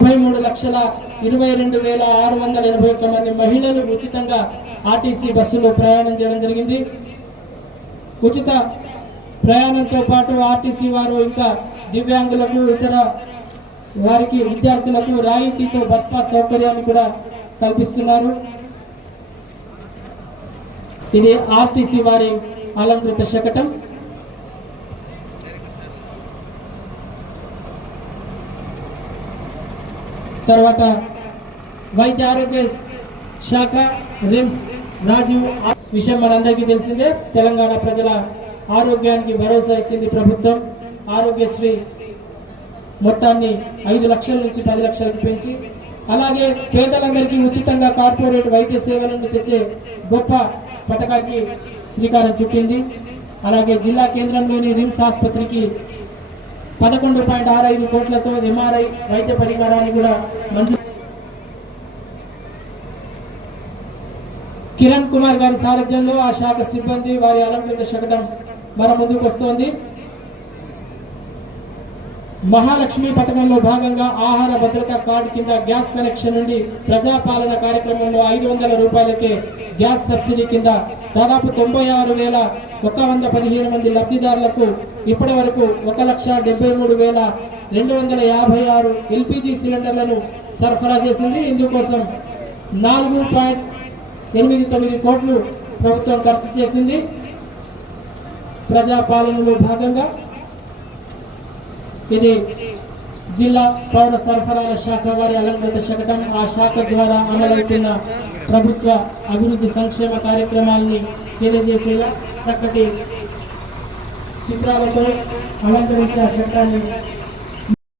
ముప్పై మూడు లక్షల ఇరవై రెండు వేల ఆరు వందల ఎనభై ఒక్క మంది మహిళలు ఉచితంగా ఆర్టీసీ బస్సులో ప్రయాణం చేయడం జరిగింది. ఉచిత ప్రయాణంతో పాటు ఆర్టీసీ వారు ఇంకా దివ్యాంగులకు ఇతర వారికి విద్యార్థులకు రాయితీతో బస్ పాస్ సౌకర్యాన్ని కూడా కల్పిస్తున్నారు. ఇది ఆర్టీసీ వారి అలంకృత శకటం. తర్వాత వైద్య ఆరోగ్య శాఖ రిమ్స్ రాజీవ్ విషయం మనందరికీ తెలిసిందే. తెలంగాణ ప్రజల ఆరోగ్యానికి భరోసా ఇచ్చింది ప్రభుత్వం. ఆరోగ్యశ్రీ మొత్తాన్ని ఐదు లక్షల నుంచి పది లక్షలకు పెంచి అలాగే పేదలందరికీ ఉచితంగా కార్పొరేట్ వైద్య సేవలను తెచ్చే గొప్ప పథకానికి శ్రీకారం చుట్టింది. అలాగే జిల్లా కేంద్రంలోని రిమ్స్ ఆసుపత్రికి పదకొండు పాయింట్ ఆరు ఐదు కోట్లతో ఎంఆర్ఐ వైద్య పరికరాన్ని కూడా మంజూరు కిరణ్ కుమార్ గారి సారథ్యంలో ఆ శాఖ సిబ్బంది వారి అలంకృత శకటం మన ముందుకు వస్తోంది. మహాలక్ష్మి పథకంలో భాగంగా ఆహార భద్రత కార్డు కింద గ్యాస్ కనెక్షన్ నుండి ప్రజాపాలన కార్యక్రమంలో ఐదు వందల రూపాయలకే గ్యాస్ సబ్సిడీ కింద దాదాపు తొంభై ఆరు వేల ఒక వంద పదిహేను మంది లబ్ధిదారులకు ఇప్పటి వరకు ఒక లక్ష డెబ్బై మూడు వేల రెండు వందల యాభై ఆరు ఎల్పిజి సిలిండర్లను సరఫరా చేసింది. ఇందుకోసం నాలుగు పాయింట్ ఎనిమిది తొమ్మిది కోట్లు ప్రభుత్వం ఖర్చు చేసింది. ప్రజాపాలనలో భాగంగా ఇది జిల్లా పౌర సరఫరాల శాఖ వారి అలంకృత శకటం ఆ శాఖ ద్వారా అమలవుతున్న ప్రభుత్వ అభివృద్ధి సంక్షేమ కార్యక్రమాల్ని తెలియజేసేలా చక్కటి చిత్రాలతో అలంకరించిన చట్టాన్ని